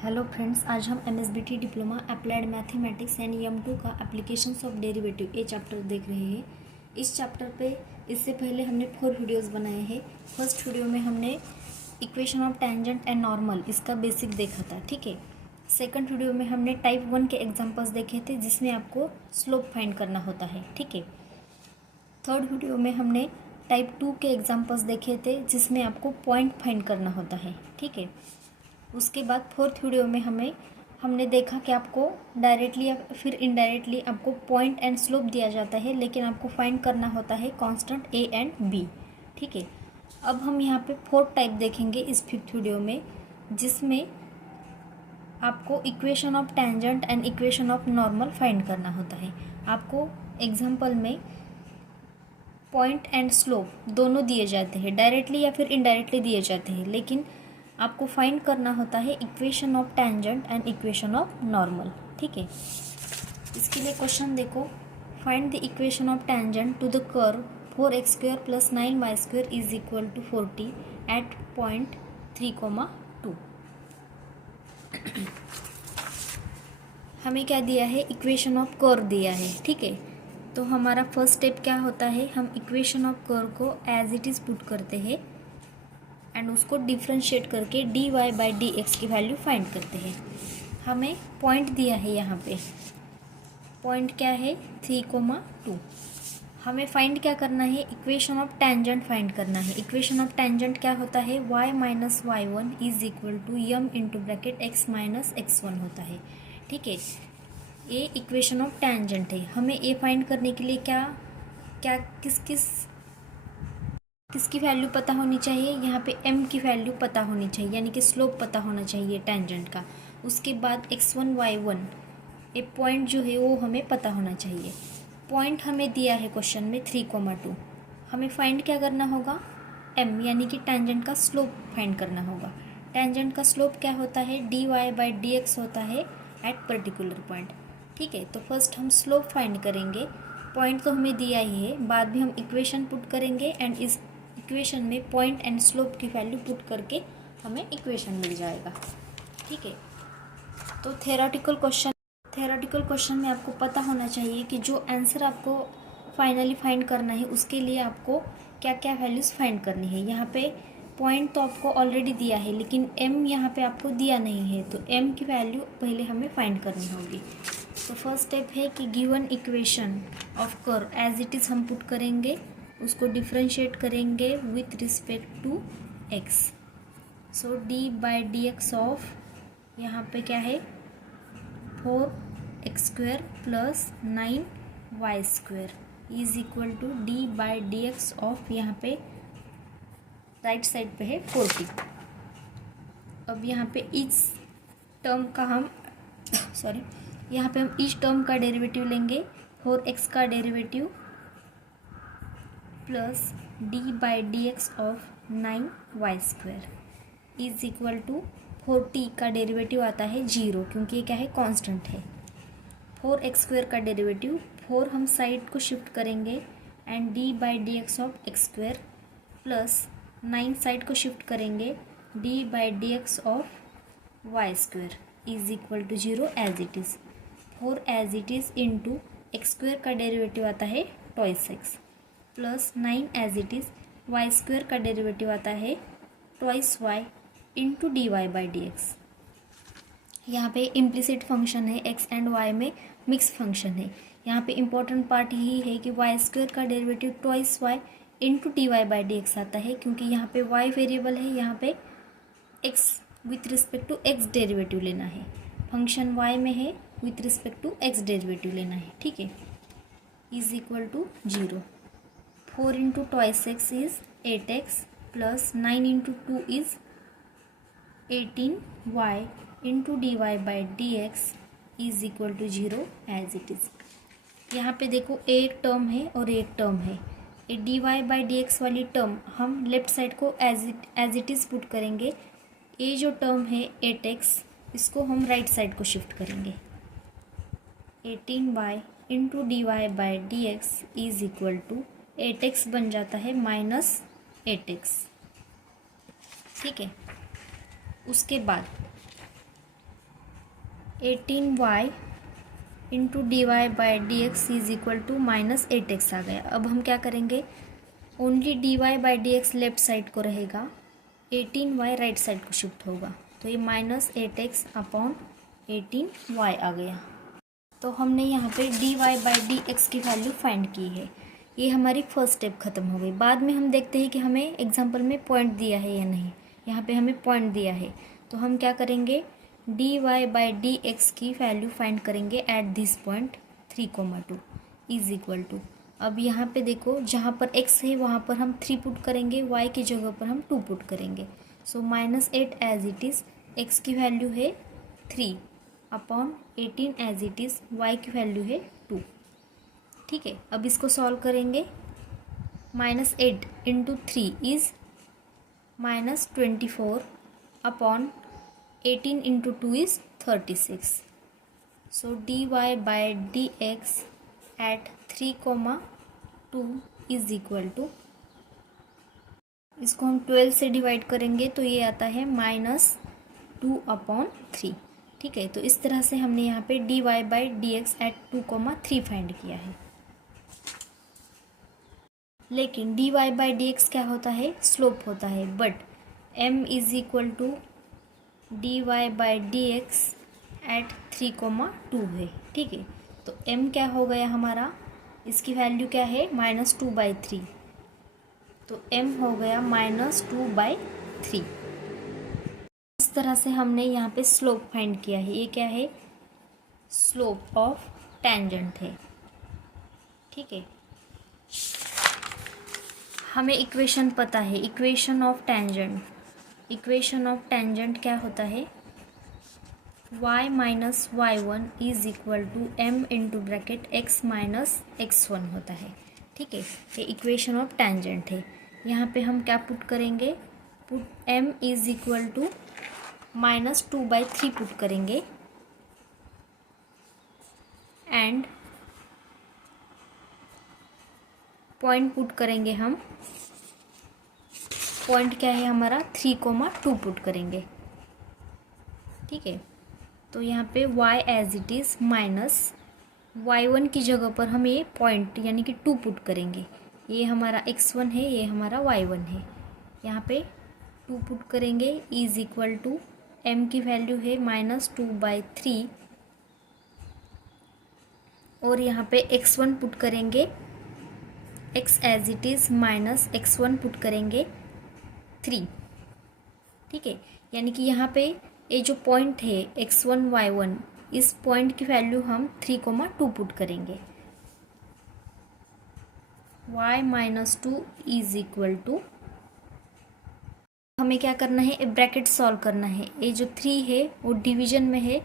Hello friends, आज हम MSBT diploma applied mathematics and एम2 का एप्लीकेशंस ऑफ डेरिवेटिव ये चैप्टर देख रहे हैं। इस चैप्टर पे इससे पहले हमने 4 वीडियोस बनाए हैं। फर्स्ट वीडियो में हमने equation of tangent and normal इसका बेसिक देखा था, ठीक है। सेकंड वीडियो में हमने टाइप 1 के एग्जांपल्स देखे थे जिसमें आपको स्लोप फाइंड करना होता है, ठीक है। थर्ड वीडियो में हमने टाइप 2 के एग्जांपल्स देखे थे जिसमें आपको पॉइंट फाइंड करना होता है, ठीक है। उसके बाद फोर्थ वीडियो में हमने देखा कि आपको डायरेक्टली या फिर इनडायरेक्टली आपको पॉइंट एंड स्लोप दिया जाता है, लेकिन आपको फाइंड करना होता है कांस्टेंट ए एंड बी, ठीक है। अब हम यहाँ पे फोर्थ टाइप देखेंगे इस फिफ्थ वीडियो में, जिसमें आपको equation of tangent and equation of normal find करना होता है। आपको एग्जाम्पल में पॉइंट एंड स्लोप दोनों दिए जाते हैं, डायरेक्टली या फिर इनडायरेक्टली दिए जाते हैं, लेकिन आपको फाइंड करना होता है equation of tangent and equation of normal, ठीक है। इसके लिए क्वेश्चन देखो, find the equation of tangent to the curve 4x² + 9y² is equal to 40 at point 3,2। हमें क्या दिया है, इक्वेशन ऑफ कर्व दिया है, ठीक है। तो हमारा फर्स्ट स्टेप क्या होता है, हम इक्वेशन ऑफ कर्व को एज इट इज़ पुट करते हैं एंड उसको डिफ्रेंशिएट करके dy/dx की वैल्यू फाइंड करते हैं। हमें पॉइंट दिया है, यहाँ पे पॉइंट क्या है 3,2। हमें फाइंड क्या करना है, इक्वेशन ऑफ टेंजेंट फाइंड करना है। इक्वेशन ऑफ टेंजेंट क्या होता है, y - y1 is equal to m into bracket x - x1 होता है, ठीक है। ये इक्वेशन ऑफ टेंजेंट है। हमें ये फाइंड करने के लिए क्या क्या किसकी वैल्यू पता होनी चाहिए, यहाँ पे m की वैल्यू पता होनी चाहिए, यानी कि स्लोप पता होना चाहिए टेंजेंट का। उसके बाद x1 y1 ये पॉइंट जो है वो हमें पता होना चाहिए। पॉइंट हमें दिया है क्वेश्चन में 3,2। हमें फाइंड क्या करना होगा, m यानी कि टेंजेंट का स्लोप फाइंड करना होगा। टेंजेंट का स्लोप क्या होता है, dy/dx होता है एट पर्टिकुलर पॉइंट, ठीक है। तो फर्स्ट हम स्लोप फाइंड करेंगे। पॉइंट तो हमें दिया ही है, बाद में हम इक्वेशन पुट करेंगे एंड इस इक्वेशन में पॉइंट एंड स्लोप की वैल्यू पुट करके हमें इक्वेशन मिल जाएगा, ठीक है। तो थ्योरेटिकल क्वेश्चन में आपको पता होना चाहिए कि जो आंसर आपको फाइनली फाइंड करना है उसके लिए आपको क्या क्या वैल्यूज़ फाइंड करनी है। यहाँ पे पॉइंट तो आपको ऑलरेडी दिया है, लेकिन m यहाँ पे आपको दिया नहीं है, तो m की वैल्यू पहले हमें फाइंड करनी होगी। तो फर्स्ट स्टेप है कि given equation of curve as it is हम पुट करेंगे, उसको डिफ्रेंशिएट करेंगे with respect to x। So dy/dx of यहाँ पे क्या है 4x² + 9y² is equal to dy/dx of यहाँ पे राइट साइड पे है 40। अब यहाँ पे इस टर्म का हम यहाँ पे हम इस टर्म का डेरिवेटिव लेंगे, 4x का derivative plus dy/dx of 9y² is equal to 40 का डेरिवेटिव आता है 0, क्योंकि ये क्या है कांस्टेंट है। 4x² का डेरिवेटिव 4 हम साइड को शिफ्ट करेंगे and dy/dx of x² plus 9 side को शिफ्ट करेंगे dy/dx of y² is equal to 0 as it is. 4 as it is into x² का डेरिवेटिव आता है twice x plus 9 as it is y² का derivative आता है twice y into dy/dx। यहाँ पे इम्प्लिसिट फंक्शन है, x एंड y में मिक्स फंक्शन है। यहाँ पे इम्पोर्टेंट पार्ट यही है कि y² का derivative twice y into dy/dx आता है, क्योंकि यहाँ पे y वेरिएबल है, यहाँ पे x with respect to x derivative लेना है। फंक्शन y में है, with respect to x derivative लेना है, ठीक है। Is equal to 0। 4 into twice x is 8x plus 9 into 2 is 18y into dy/dx is equal to 0 as it is. यहाँ पे देखो एक टर्म है और एक टर्म है। ये dy/dx वाली टर्म हम लेफ्ट साइड को एज इट इज़ पुट करेंगे। ये जो टर्म है 8x, इसको हम राइट साइड को शिफ्ट करेंगे। 18y into dy/dx is equal to 8x बन जाता है -8x, ठीक है। उसके बाद 18y into D Y by D x is equal to -8x आ गया। अब हम क्या करेंगे, only D Y by D X left side को रहेगा, 18y राइट साइड को शिफ्ट होगा, तो ये -8x अपॉन 18y आ गया। तो हमने यहाँ पे D Y by D x की वैल्यू फाइंड की है। ये हमारी फर्स्ट स्टेप ख़त्म हो गई। बाद में हम देखते हैं कि हमें एग्जाम्पल में पॉइंट दिया है या नहीं। यहाँ पे हमें पॉइंट दिया है, तो हम क्या करेंगे, D Y by D x की वैल्यू फाइंड करेंगे at this point 3,2 is equal to. अब यहाँ पे देखो, जहाँ पर x है वहाँ पर हम 3 पुट करेंगे, y की जगह पर हम 2 पुट करेंगे। So -8 as it is, x की वैल्यू है 3 upon 18 as it is, y की वैल्यू है 2। ठीक है, अब इसको सॉल्व करेंगे। -8 into 3 is -24 upon 18 into 2 is 36। So D Y by D x at 3,2 is equal to, इसको हम 12 से डिवाइड करेंगे तो ये आता है -2/3। ठीक है, तो इस तरह से हमने यहाँ पे D Y by D x at 2,3 find किया है। लेकिन D Y by D X क्या होता है, स्लोप होता है, but m is equal to D Y by D x at 3,2 है। ठीक है, तो m क्या हो गया हमारा, इसकी वैल्यू क्या है, -2/3, तो m हो गया -2/3। इस तरह से हमने यहाँ पे स्लोप फाइंड किया है। ये क्या है, स्लोप ऑफ टेंजेंट है। ठीक है, हमें इक्वेशन पता है, equation of tangent. Equation of tangent क्या होता है, y minus y1 is equal to m into bracket x minus x1 होता है। ठीक है, ये इक्वेशन ऑफ टेंजेंट है। यहाँ पे हम क्या पुट करेंगे, put m is equal to -2/3 put करेंगे एंड पॉइंट पुट करेंगे हम। पॉइंट क्या है हमारा, 3,2 पुट करेंगे। ठीक है, तो यहाँ पे y as it is minus y1 की जगह पर हम ये पॉइंट यानी कि 2 पुट करेंगे। ये हमारा x1 है, ये हमारा y1 है। यहाँ पे 2 पुट करेंगे इज इक्वल टू m की वैल्यू है -2/3 और यहाँ पे x1 पुट करेंगे, x as it is minus x1 put करेंगे 3। ठीक है, यानी कि यहाँ पे ये जो पॉइंट है x1 y1, इस पॉइंट की वैल्यू हम 3,2 पुट करेंगे। y minus 2 is equal to, हमें क्या करना है, ब्रैकेट सॉल्व करना है। ये जो 3 है वो डिवीजन में है,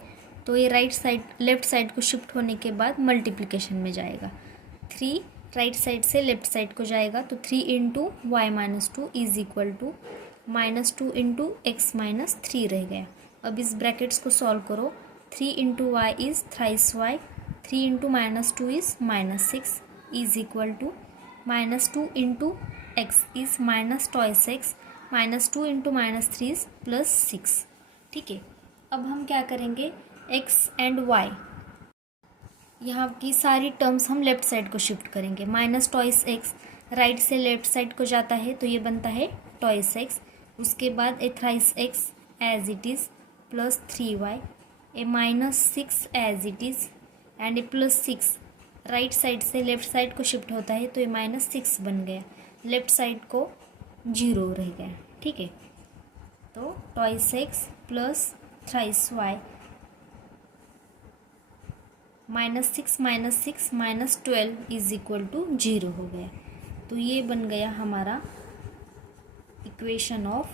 तो ये राइट साइड लेफ्ट साइड को शिफ्ट होने के बाद मल्टीप्लिकेशन में जाएगा। 3 राइट साइड से लेफ्ट साइड को जाएगा, तो 3 into Y minus 2 is equal to -2 into x minus 3 रह गया। अब इस ब्रैकेट्स को सॉल्व करो। 3 into y is thrice y, 3 into -2 is -6 is equal to -2 into x is -2 x, -2 into -3 is +6। ठीक है, अब हम क्या करेंगे, एक्स एंड वाई यहाँ की सारी टर्म्स हम लेफ्ट साइड को शिफ्ट करेंगे। -2x राइट से लेफ्ट साइड को जाता है तो ये बनता है 2x, उसके बाद a thrice x as it is plus 3y, a -6 as it is and a +6 right side से लेफ्ट साइड को शिफ्ट होता है तो ये -6 बन गया, लेफ्ट साइड को 0 रह गया। ठीक है, तो 2x plus thrice y -6 -12 is equal to 0 हो गया। तो ये बन गया हमारा equation of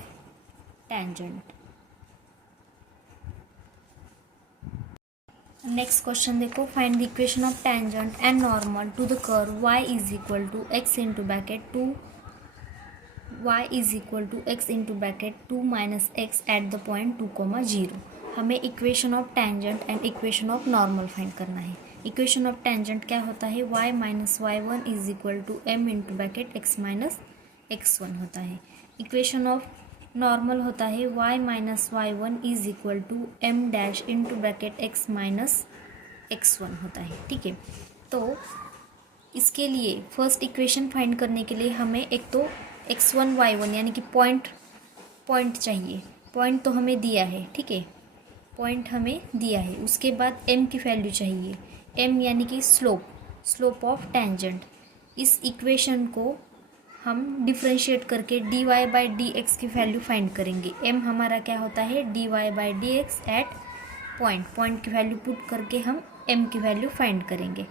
tangent. Next question देखो, find the equation of tangent and normal to the curve y is equal to x into bracket 2 y is equal to x into bracket 2 minus x at the point 2,0। हमें equation of tangent and equation of normal find करना है। Equation of tangent क्या होता है, y minus y1 is equal to m into bracket x minus x1 होता है। Equation of normal होता है y minus y one is equal to m dash into bracket x minus x1 होता है। ठीक है, तो इसके लिए फर्स्ट इक्वेशन फाइंड करने के लिए हमें एक तो x1 y1 यानी कि पॉइंट चाहिए। पॉइंट तो हमें दिया है, ठीक है, पॉइंट हमें दिया है। उसके बाद m की वैल्यू चाहिए, m यानी कि स्लोप ऑफ टेंजेंट। इस इक्वेशन को हम डिफ्रेंशिएट करके dy बाई डी एक्स की वैल्यू फाइंड करेंगे। m हमारा क्या होता है dy by D x at point की वैल्यू पुट करके हम m की वैल्यू फाइंड करेंगे।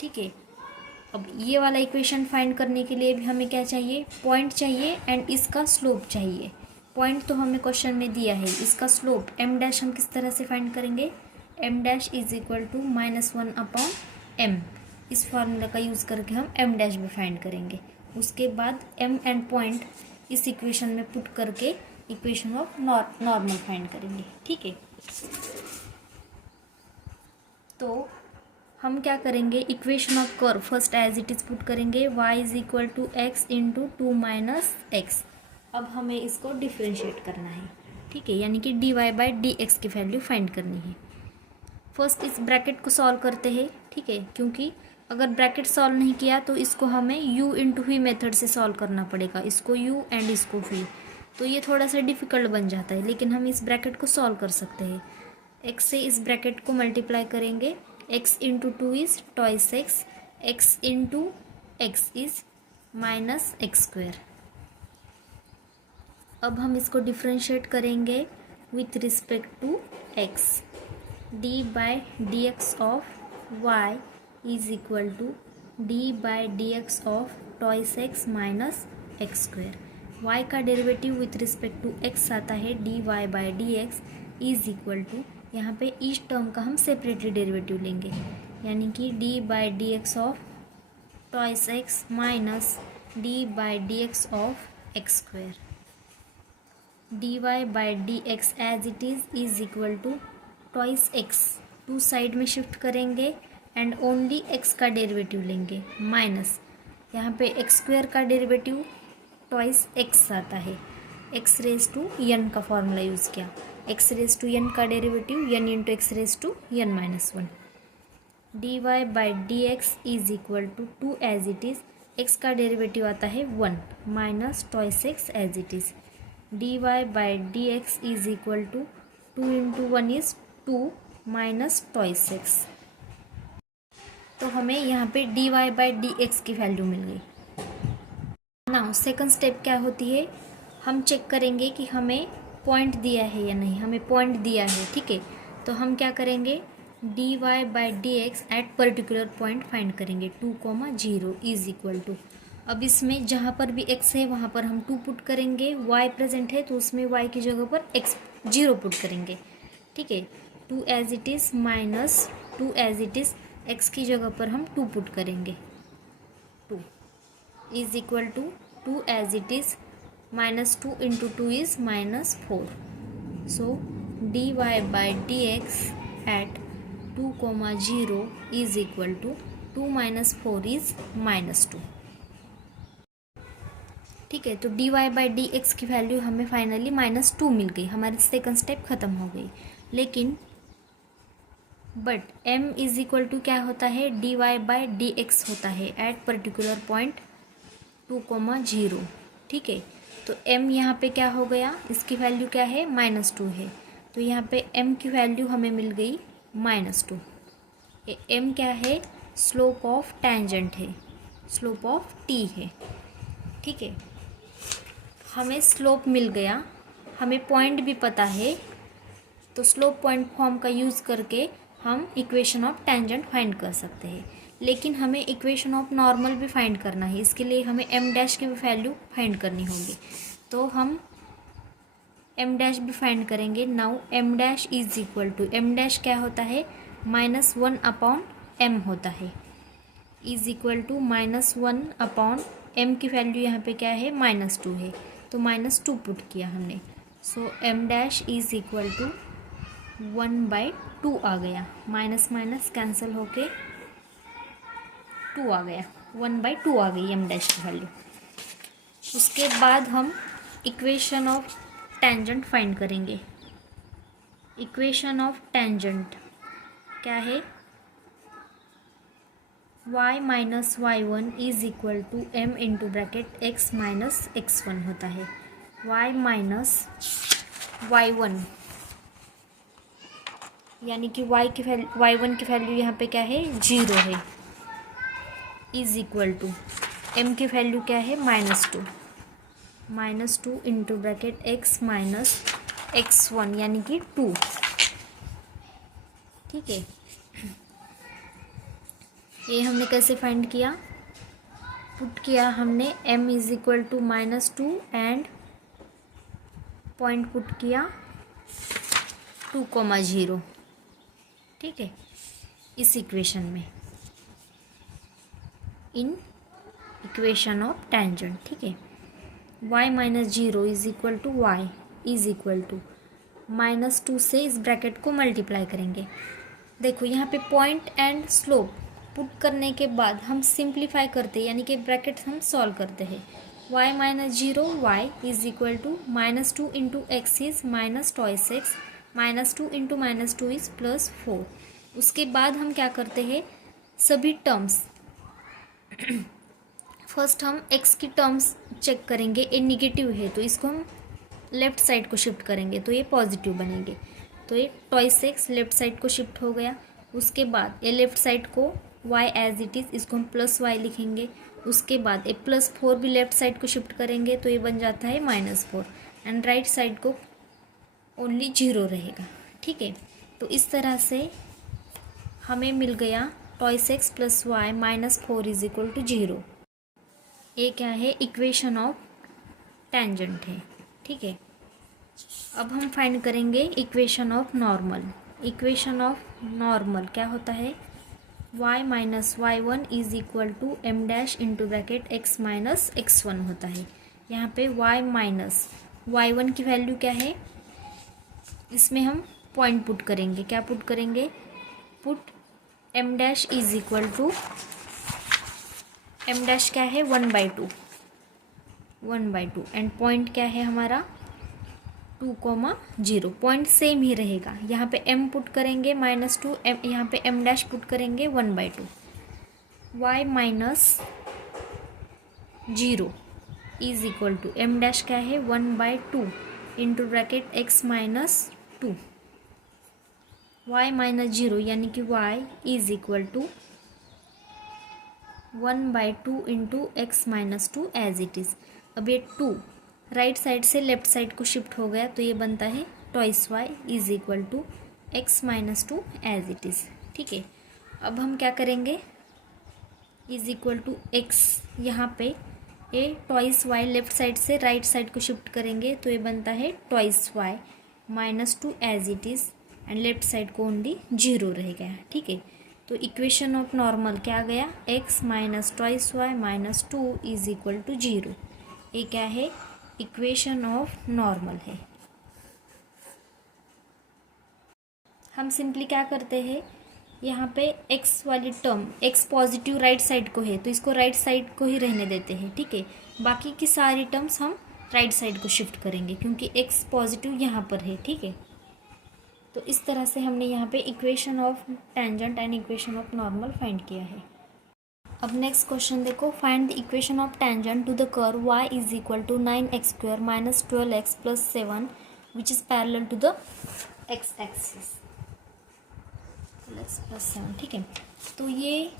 ठीक है, अब ये वाला इक्वेशन फाइंड करने के लिए भी हमें क्या चाहिए, पॉइंट चाहिए एंड इसका स्लोप चाहिए। पॉइंट तो हमें क्वेश्चन में दिया है, इसका स्लोप m डैश हम किस तरह से फाइंड करेंगे, m dash is equal to -1 upon m। इस फार्मूला का यूज़ करके हम m डैश भी फाइंड करेंगे। उसके बाद m एंड पॉइंट इस इक्वेशन में पुट करके इक्वेशन ऑफ नॉर्मल फाइंड करेंगे। ठीक है, तो हम क्या करेंगे, equation of curve first as it is put करेंगे, y is equal to x into 2 minus x. अब हमें इसको डिफ्रेंशिएट करना है। ठीक है, यानी कि dy बाई डी एक्स की वैल्यू फाइंड करनी है। फर्स्ट इस ब्रैकेट को सॉल्व करते हैं। ठीक है, क्योंकि अगर ब्रैकेट सॉल्व नहीं किया तो इसको हमें u इंटू वी मेथड से सॉल्व करना पड़ेगा, इसको u एंड इसको v, तो ये थोड़ा सा डिफ़िकल्ट बन जाता है। लेकिन हम इस ब्रैकेट को सॉल्व कर सकते हैं। x से इस ब्रैकेट को मल्टीप्लाई करेंगे, x into 2 is twice x into x is minus x square. अब हम इसको डिफ्रेंशिएट करेंगे with respect to x। D by D x of y is equal to d by D x of twice x minus x square. y का derivative with respect to x आता है dy by D x is equal to, यहाँ पे इस term का हम separately derivative लेंगे, यानी कि d by D x of twice x minus d by D x of x square. dy by D x as it is equal to twice x, to side में shift करेंगे and only x का derivative लेंगे, minus यहाँ पे x square का derivative twice x आता है, x raise to n का फॉर्मूला यूज़ किया, x रेज टू n का derivative n into x raise to n minus 1। dy by D x is equal to 2 as it is, x का derivative आता है 1 minus twice x as it is. dy by D x is equal to 2 into 1 is 2 minus twice x। तो हमें यहाँ पे dy by D x की value मिल गई। नाउ सेकंड स्टेप क्या होती है, हम चेक करेंगे कि हमें पॉइंट दिया है या नहीं। हमें पॉइंट दिया है, ठीक है, तो हम क्या करेंगे, dy by D x at particular point find करेंगे 2,0 इज इक्वल टू। अब इसमें जहाँ पर भी x है वहाँ पर हम 2 पुट करेंगे, y प्रेजेंट है तो उसमें y की जगह पर x 0 पुट करेंगे। ठीक है, 2 as it is minus 2 as it is, x की जगह पर हम 2 पुट करेंगे, 2 is equal to 2 as it is minus 2 into 2 is minus 4। So dy by D x at 2,0 is equal to 2 minus 4 is minus 2। ठीक है, तो dy by D x की value हमें फाइनली -2 मिल गई, हमारी सेकंड स्टेप ख़त्म हो गई। लेकिन but m is equal to क्या होता है, dy बाई डी एक्स होता है एट पर्टिकुलर पॉइंट 2,0। ठीक है, तो m यहाँ पे क्या हो गया, इसकी वैल्यू क्या है, -2 है, तो यहाँ पे m की वैल्यू हमें मिल गई -2। m क्या है, स्लोप ऑफ टेंजेंट है, स्लोप ऑफ t है। ठीक है, हमें स्लोप मिल गया, हमें पॉइंट भी पता है, तो स्लोप पॉइंट फॉर्म का यूज़ करके हम इक्वेशन ऑफ टेंजेंट फाइंड कर सकते हैं। लेकिन हमें इक्वेशन ऑफ नॉर्मल भी फाइंड करना है, इसके लिए हमें m डैश की भी वैल्यू फाइंड करनी होगी, तो हम m डैश भी फाइंड करेंगे। Now m dash is equal to, m dash क्या होता है, -1 अपॉन m होता है, is equal to -1 upon m की वैल्यू यहाँ पे क्या है, -2 है, तो -2 पुट किया हमने। So m dash is equal to 1/2 आ गया, माइनस माइनस कैंसिल होके 2 आ गया, 1/2 आ गई m डैश की वैल्यू। उसके बाद हम इक्वेशन ऑफ टेंजेंट फाइंड करेंगे। इक्वेशन ऑफ टेंजेंट क्या है, y minus y1 is equal to m into bracket x minus x1 होता है। y माइनस y1 यानी कि y की वैल्यू y1 की वैल्यू यहाँ पे क्या है, 0 है, इज इक्वल टू m की वैल्यू क्या है, -2 into bracket x minus x1 यानी कि 2। ठीक है, ये हमने कैसे फाइंड किया, पुट किया हमने m is equal to -2 and point put किया 2,0। ठीक है, इस इक्वेशन में, इन इक्वेशन ऑफ टेंजेंट। ठीक है, y minus 0 is equal to y is equal to -2 से इस ब्रैकेट को मल्टीप्लाई करेंगे। देखो यहाँ पे पॉइंट एंड स्लोप पुट करने के बाद हम सिंप्लीफाई करते हैं, यानी कि ब्रैकेट हम सॉल्व करते हैं। y minus 0 y is equal to -2 into x is minus twice x, -2 into -2 is +4। उसके बाद हम क्या करते हैं, सभी टर्म्स फर्स्ट हम x की टर्म्स चेक करेंगे, ये निगेटिव है तो इसको हम लेफ़्ट साइड को शिफ्ट करेंगे तो ये पॉजिटिव बनेंगे। तो ये टॉइस एक्स लेफ़्ट साइड को शिफ्ट हो गया। उसके बाद ये लेफ़्ट साइड को y एज इट इज़, इसको हम +y लिखेंगे। उसके बाद ये +4 भी लेफ़्ट साइड को शिफ्ट करेंगे तो ये बन जाता है -4 एंड राइट साइड को ओनली 0 रहेगा। ठीक है, तो इस तरह से हमें मिल गया twice x plus y -4 is equal to 0। ये क्या है, इक्वेशन ऑफ टेंजेंट है। ठीक है, अब हम फाइंड करेंगे equation of normal. Equation of normal क्या होता है, y minus y1 is equal to m dash into bracket x minus x1 होता है। यहाँ पे y माइनस y1 की वैल्यू क्या है, इसमें हम पॉइंट पुट करेंगे। क्या पुट करेंगे, put m dash is equal to, m dash क्या है 1/2 एंड पॉइंट क्या है हमारा 2,0। पॉइंट सेम ही रहेगा। यहाँ पे m पुट करेंगे -2, यहाँ पे m डैश पुट करेंगे 1/2। y minus 0 is equal to m dash क्या है 1/2 into bracket x minus 2, y minus 0 यानी कि y is equal to 1/2 into x minus 2 as it is. अब ये 2 राइट साइड से लेफ्ट साइड को शिफ्ट हो गया तो ये बनता है twice y is equal to x minus 2 as it is. ठीक है, अब हम क्या करेंगे, इज इक्वल टू एक्स, यहाँ पे ये टॉइस y लेफ्ट साइड से राइट साइड को शिफ्ट करेंगे तो ये बनता है twice y -2 as it is and left side को ओनली 0 रह गया। ठीक है, तो इक्वेशन ऑफ नॉर्मल क्या गया, x minus twice y -2 is equal to 0। ये क्या है, इक्वेशन ऑफ नॉर्मल है। हम सिंपली क्या करते हैं, यहाँ पे x वाली term, x positive right side को है तो इसको राइट साइड को ही रहने देते हैं। ठीक है, बाकी की सारी टर्म्स हम राइट साइड को शिफ्ट करेंगे क्योंकि x पॉजिटिव यहाँ पर है। ठीक है, तो इस तरह से हमने यहाँ पे equation of tangent and equation of normal find किया है। अब नेक्स्ट क्वेश्चन देखो, find the equation of tangent to the curve y is equal to 9x² minus 12x plus 7 which is parallel to the x axis plus 7। ठीक है, तो ये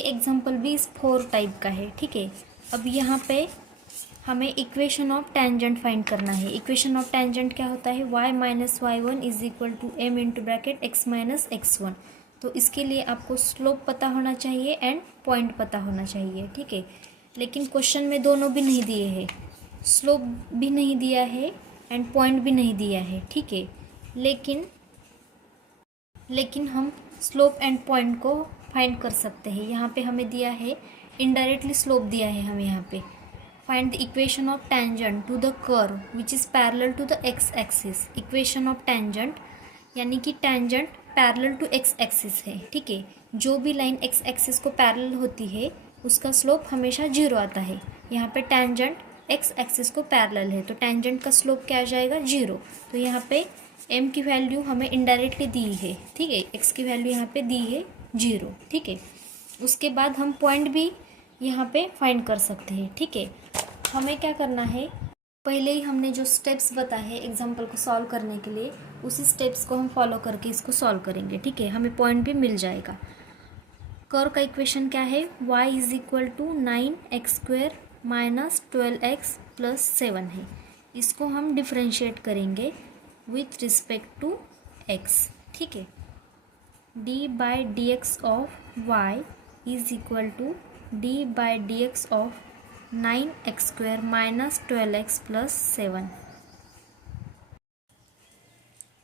example भी इस 4 टाइप का है। ठीक है, अब यहाँ पे हमें इक्वेशन ऑफ टेंजेंट फाइंड करना है। इक्वेशन ऑफ टेंजेंट क्या होता है, y minus y1 is equal to m into bracket x minus x1। तो इसके लिए आपको स्लोप पता होना चाहिए एंड पॉइंट पता होना चाहिए। ठीक है, लेकिन क्वेश्चन में दोनों भी नहीं दिए हैं, स्लोप भी नहीं दिया है एंड पॉइंट भी नहीं दिया है। ठीक है, लेकिन हम स्लोप एंड पॉइंट को फाइंड कर सकते हैं। यहाँ पे हमें दिया है, इनडायरेक्टली स्लोप दिया है हमें यहाँ पे। Find the equation of tangent to the curve which is parallel to the x axis. Equation of tangent यानी कि tangent parallel to x axis है। ठीक है, जो भी लाइन एक्स एक्सिस को पैरेलल होती है उसका स्लोप हमेशा 0 आता है। यहाँ पे टेंजेंट एक्स एक्सिस को पैरेलल है, तो टेंजेंट का स्लोप क्या आ जाएगा 0। तो यहाँ पे m की वैल्यू हमें इनडायरेक्टली दी है, ठीक है, x की वैल्यू यहाँ पे दी है 0, ठीक है। उसके बाद हम पॉइंट भी यहाँ पे फाइंड कर सकते हैं, ठीक है। हमें क्या करना है, पहले ही हमने जो स्टेप्स बताए हैं एग्जाम्पल को सॉल्व करने के लिए, उसी स्टेप्स को हम फॉलो करके इसको सॉल्व करेंगे, ठीक है। हमें पॉइंट भी मिल जाएगा। कर्व का इक्वेशन क्या है, y is equal to 9x² minus 12x plus 7 है। इसको हम डिफ्रेंशिएट करेंगे विथ रिस्पेक्ट टू x, ठीक है। d by D x of y is equal to d by D x of 9x² minus 12x plus 7।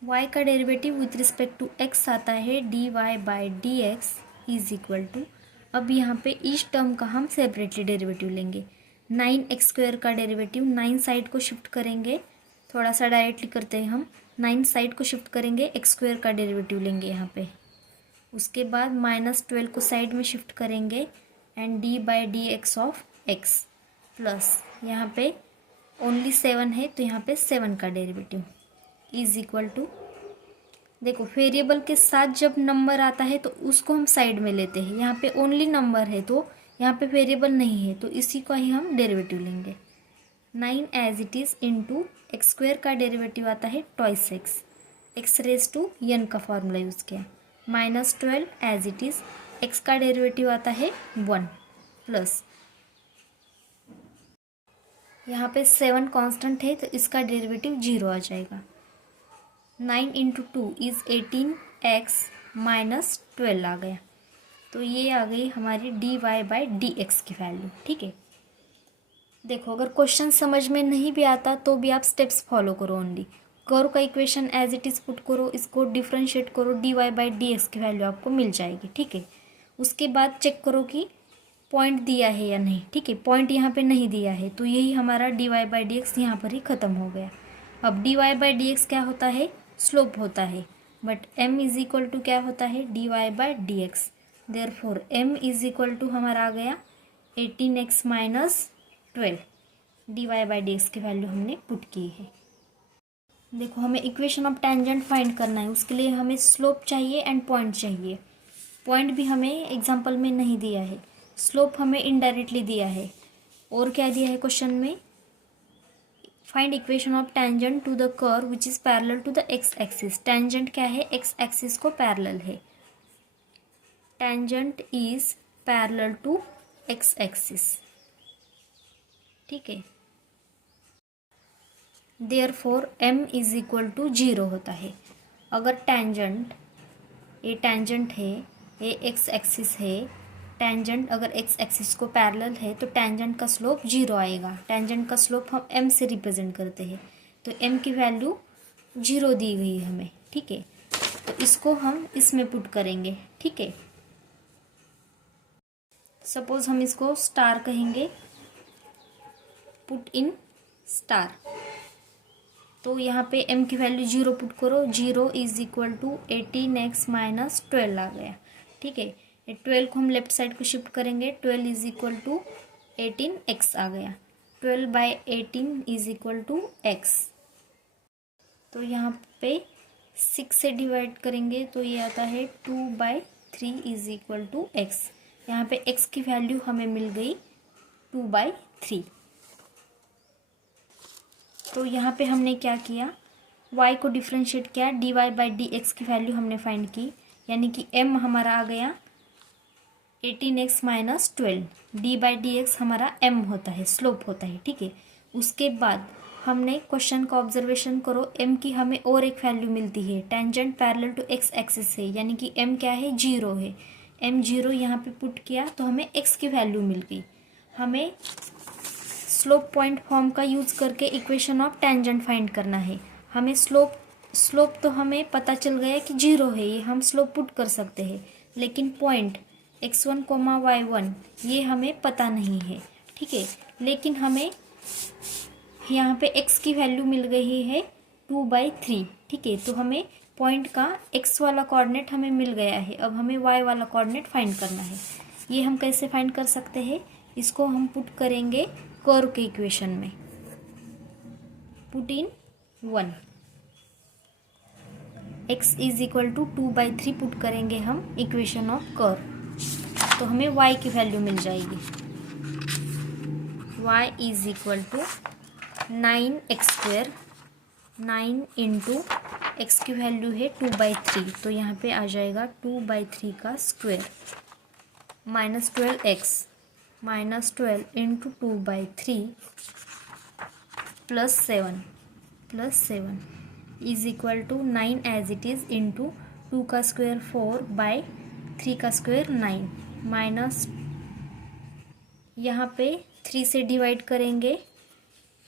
y का derivative with respect to x आता है dy by D x is equal to, अब यहाँ पे each term का हम separately derivative लेंगे। 9x² का डेरिवेटिव 9 साइड को शिफ्ट करेंगे, थोड़ा सा डायरेक्टली करते हैं हम, 9 साइड को शिफ्ट करेंगे, x² का डेरिवेटिव लेंगे यहाँ पे। उसके बाद -12 को साइड में शिफ्ट करेंगे and d by D x of x plus यहाँ पे ओनली 7 है तो यहाँ पे 7 का डेरिवेटिव इज इक्वल टू, देखो वेरिएबल के साथ जब नंबर आता है तो उसको हम साइड में लेते हैं। यहाँ पे ओनली नंबर है तो यहाँ पे वेरिएबल नहीं है, तो इसी का ही हम डेरिवेटिव लेंगे। 9 as it is into x² का डेरिवेटिव आता है twice x raise to n का फॉर्मूला यूज़ किया, -12 एज इट इज़ x का डेरिवेटिव आता है 1 प्लस यहाँ पे 7 कांस्टेंट है तो इसका डेरिवेटिव 0 आ जाएगा। 9 इंटू 2 इज़ 18x माइनस 12 आ गया, तो ये आ गई हमारी dy बाई डी एक्स की वैल्यू, ठीक है। देखो अगर क्वेश्चन समझ में नहीं भी आता तो भी आप स्टेप्स फॉलो करो ओनली। कर्व का equation as it is put करो, इसको डिफ्रेंशिएट करो, dy बाई डी एक्स की वैल्यू आपको मिल जाएगी, ठीक है। उसके बाद चेक करो कि पॉइंट दिया है या नहीं, ठीक है। पॉइंट यहाँ पे नहीं दिया है तो यही हमारा dy बाई डी एक्स यहाँ पर ही ख़त्म हो गया। अब dy बाई डी एक्स क्या होता है, स्लोप होता है, but m is equal to क्या होता है, dy by D x. Therefore m is equal to हमारा आ गया 18x minus 12, dy by D x की वैल्यू हमने पुट की है। देखो हमें इक्वेशन ऑफ टेंजेंट फाइंड करना है, उसके लिए हमें स्लोप चाहिए एंड पॉइंट चाहिए। पॉइंट भी हमें एग्जाम्पल में नहीं दिया है, स्लोप हमें इनडायरेक्टली दिया है, और क्या दिया है क्वेश्चन में, find equation of tangent to the curve which is parallel to the x axis. Tangent क्या है, एक्स एक्सिस को पैरेलल है, tangent is parallel to x axis, ठीक है। Therefore m is equal to 0 होता है। अगर टेंजेंट, ये टेंजेंट है, ये एक्स एक्सिस है, टेंजेंट अगर एक्स एक्सिस को पैरेलल है तो टेंजेंट का स्लोप 0 आएगा। टेंजेंट का स्लोप हम m से रिप्रेजेंट करते हैं, तो m की वैल्यू 0 दी गई है हमें, ठीक है। तो इसको हम इसमें पुट करेंगे, ठीक है। सपोज हम इसको स्टार कहेंगे, पुट इन स्टार, तो यहाँ पे m की वैल्यू 0 पुट करो, 0 is equal to 18x minus 12 आ गया, ठीक है। 12 को हम लेफ्ट साइड को शिफ्ट करेंगे, 12 इज इक्वल टू 18x आ गया, 12 by 18 is equal to x। तो यहाँ पे 6 से डिवाइड करेंगे तो ये आता है 2 by 3 is equal to x। यहाँ पे x की वैल्यू हमें मिल गई 2 बाई 3। तो यहाँ पे हमने क्या किया, y को डिफ्रेंशिएट किया, dy बाई डी एक्स की वैल्यू हमने फाइंड की, यानी कि m हमारा आ गया 18x minus 12, D by D x हमारा m होता है, स्लोप होता है, ठीक है। उसके बाद हमने क्वेश्चन का ऑब्जर्वेशन करो, m की हमें और एक वैल्यू मिलती है, tangent parallel to x axis है, यानी कि m क्या है, 0 है। m 0 यहाँ पे पुट किया तो हमें x की वैल्यू मिल गई। हमें स्लोप पॉइंट फॉर्म का यूज़ करके इक्वेशन ऑफ टेंजेंट फाइंड करना है। हमें स्लोप तो हमें पता चल गया कि 0 है, ये हम स्लोप पुट कर सकते हैं, लेकिन पॉइंट x1, y1 ये हमें पता नहीं है, ठीक है। लेकिन हमें यहाँ पे x की वैल्यू मिल गई है 2 बाई 3, ठीक है। तो हमें पॉइंट का x वाला कोऑर्डिनेट हमें मिल गया है, अब हमें y वाला कोऑर्डिनेट फाइंड करना है। ये हम कैसे फाइंड कर सकते हैं, इसको हम पुट करेंगे कर्व के इक्वेशन में, put in 1, x is equal to 2/3 put करेंगे हम इक्वेशन ऑफ कर्व, तो हमें y की वैल्यू मिल जाएगी। y is equal to 9x², 9 into x की वैल्यू है 2/3, तो यहाँ पे आ जाएगा 2/3 का square -12x, -12 into 2/3 plus 7 is equal to 9 as it is into 2 का स्क्वायर 4/3 का स्क्वायर 9, माइनस यहाँ पे 3 से डिवाइड करेंगे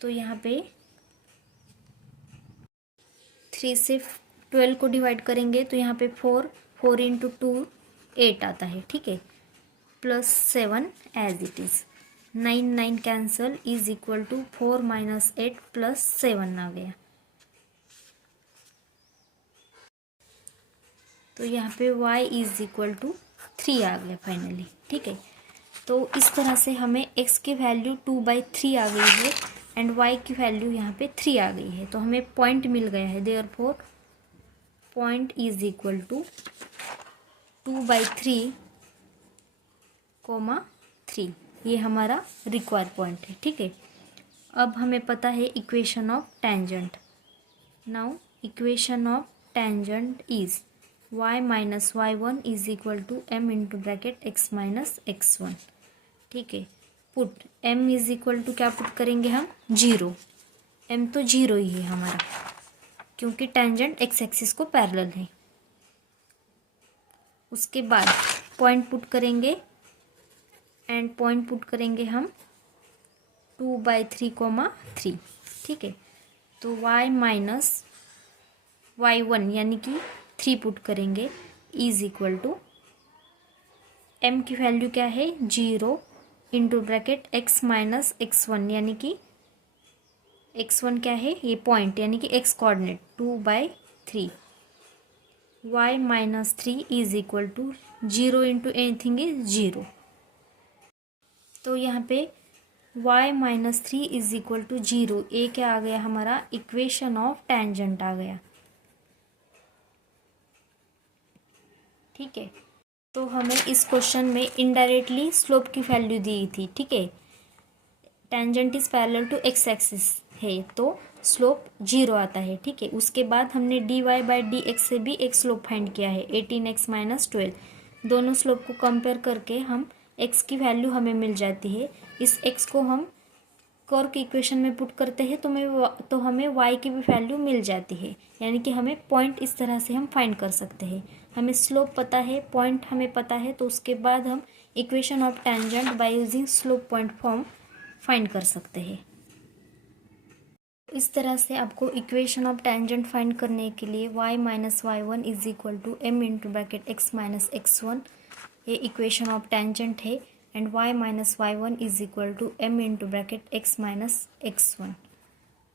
तो यहाँ पे 3 से 12 को डिवाइड करेंगे तो यहाँ पे 4 इंटू 2 8 आता है, ठीक है, plus 7 as it is, 9 cancel is equal to 4 - 8 plus 7 आ गया। तो यहाँ पे y इज इक्वल टू 3 आ गया फाइनली, ठीक है। तो इस तरह से हमें x की वैल्यू 2/3 आ गई है एंड y की वैल्यू यहाँ पे 3 आ गई है, तो हमें पॉइंट मिल गया है। Therefore point is equal to 2/3, 3, ये हमारा रिक्वायर पॉइंट है, ठीक है। अब हमें पता है equation of tangent. Now equation of tangent is y - y1 is equal to m into bracket x - x1, ठीक है। Put m is equal to क्या पुट करेंगे हम 0, m तो 0 ही है हमारा क्योंकि टेंजेंट x एक्सिस को पैरेलल है। उसके बाद पॉइंट पुट करेंगे एंड पॉइंट पुट करेंगे हम 2/3, 3, ठीक है। तो y - y1 यानी कि 3 पुट करेंगे इज इक्वल टू m की वैल्यू क्या है 0 इंटू ब्रैकेट x - x1 यानी कि x1 क्या है ये पॉइंट यानी कि x coordinate 2/3, y - 3 is equal to 0 into anything is 0, तो यहाँ पे y - 3 इज इक्वल टू 0, ये क्या आ गया हमारा इक्वेशन ऑफ टेंजेंट आ गया, ठीक है। तो हमें इस क्वेश्चन में इनडायरेक्टली स्लोप की वैल्यू दी थी, ठीक है। Tangent is parallel to x axis है तो स्लोप 0 आता है, ठीक है। उसके बाद हमने dy/dx से भी एक स्लोप फाइंड किया है 18x - 12, दोनों स्लोप को कंपेयर करके हम x की वैल्यू हमें मिल जाती है। इस x को हम कर्व की इक्वेशन में पुट करते हैं तो हमें y की भी वैल्यू मिल जाती है, यानी कि हमें पॉइंट इस तरह से हम फाइंड कर सकते हैं। हमें स्लोप पता है, पॉइंट हमें पता है, तो उसके बाद हम equation of tangent by using slope point form find कर सकते हैं। इस तरह से आपको इक्वेशन ऑफ टेंजेंट फाइंड करने के लिए y - y1 is equal to m into bracket x - x1 ये इक्वेशन ऑफ टेंजेंट है and y - y1 is equal to m into bracket x - x1,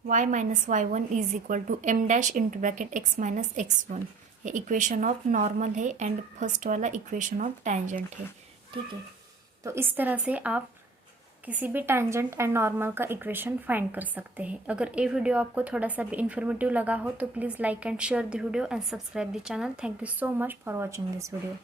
y - y1 is equal to m dash into bracket x - x1 ये equation of normal है and first वाला equation of tangent है, ठीक है। तो इस तरह से आप किसी भी टेंजेंट एंड नॉर्मल का इक्वेशन फाइंड कर सकते हैं। अगर ये वीडियो आपको थोड़ा सा भी इन्फॉर्मेटिव लगा हो तो please like and share the video and subscribe the channel. Thank you so much for watching this video.